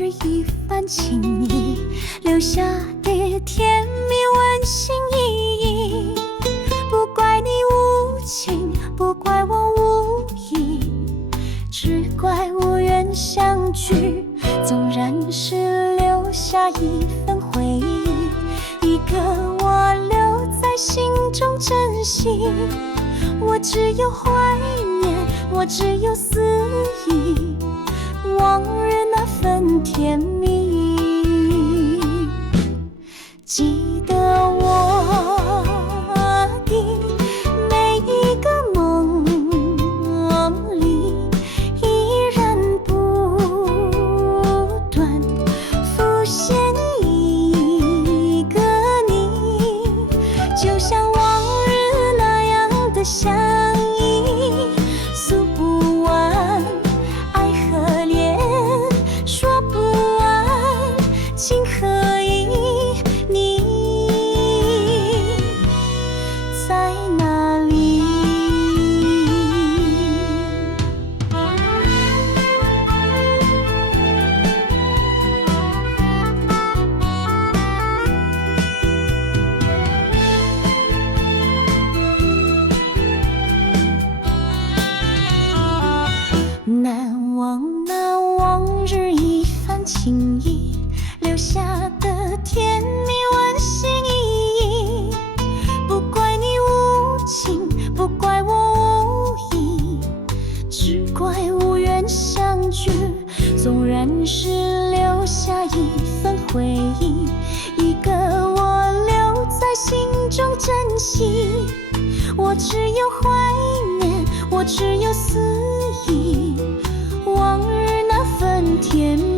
日一番情谊，留下的甜蜜温馨意义。不怪你无情，不怪我无意，只怪无缘相聚。纵然是留下一份回忆，一个我留在心中珍惜。我只有怀念，我只有思忆，往日那份甜蜜。记得我的每一个梦里，依然不断浮现一个你，就像往日那样的相依，诉不完爱和恋，说不完情和义。你在哪里？难忘那往日一番情谊，留下的甜蜜温馨意义。不怪你无情，不怪我无意，只怪无缘相聚。纵然是留下一份回忆，一个我留在心中珍惜。我只有怀念，我只有思忆，往日那份甜蜜。